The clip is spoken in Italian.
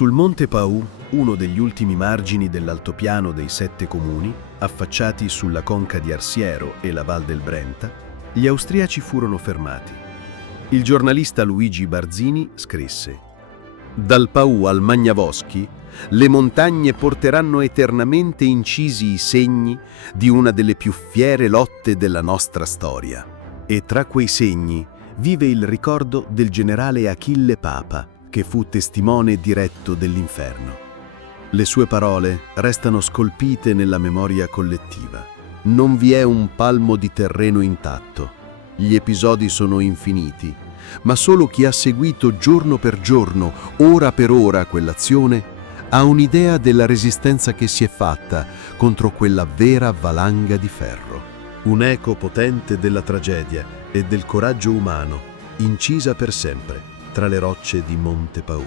Sul Monte Pau, uno degli ultimi margini dell'altopiano dei 7 comuni, affacciati sulla conca di Arsiero e la Val del Brenta, gli austriaci furono fermati. Il giornalista Luigi Barzini scrisse: «Dal Pau al Magnavoschi, le montagne porteranno eternamente incisi i segni di una delle più fiere lotte della nostra storia. E tra quei segni vive il ricordo del generale Achille Papa, che fu testimone diretto dell'inferno. Le sue parole restano scolpite nella memoria collettiva. Non vi è un palmo di terreno intatto. Gli episodi sono infiniti, ma solo chi ha seguito giorno per giorno, ora per ora quell'azione, ha un'idea della resistenza che si è fatta contro quella vera valanga di ferro. Un'eco potente della tragedia e del coraggio umano, incisa per sempre tra le rocce di Monte Pau».